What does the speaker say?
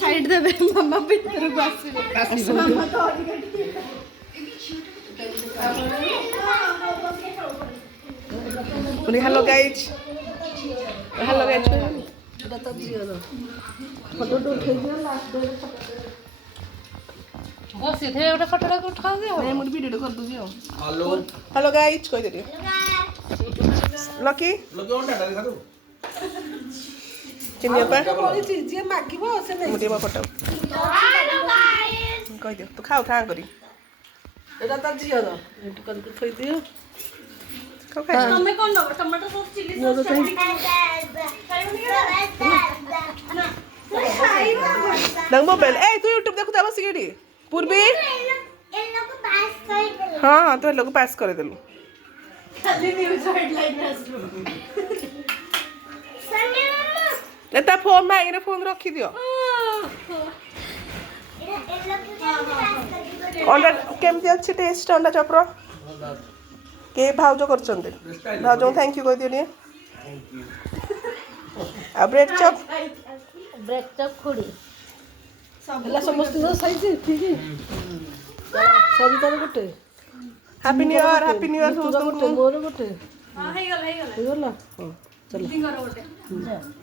side देबे मामा भीतर को आसीबे मामा तो हेलो गाइज फोटो तो उठे दियो लास्ट डे बस सीधे उठा खटड़ा को उठा दे मैं मुझे वीडियो कर दूंगी हेलो गाइज कोई दे लकी चिनिया पर कोई चीज ये मागिबो से नहीं मुझे फोटो कह दियो तू खाओ खा करी एटा त जियो द एटु कर थई दियो खाओ खा तुम्हें कौन लो टमाटो सॉस चिली सॉस नंग मोबाइल ए तू यूट्यूब देखु ता बसिकेडी पूर्वी हाँ हाँ तो लोग पास कर देलु खाली न्यूज़ हेडलाइन में आसलो एता फोन में आगे फोन रखी दियो अंडा केमती अच्छी टेस्ट अंडा चपर के भाउज करछन्ते भाउज थैंक यू कह दियो ने आ ब्रेड चप खुड़ी हला समस्त साइज ठीक है सरी तार गोटे हैप्पी न्यू ईयर गोटे समस्त मोर गोटे हां हे गला हो गला हां चलो लिंगर गोटे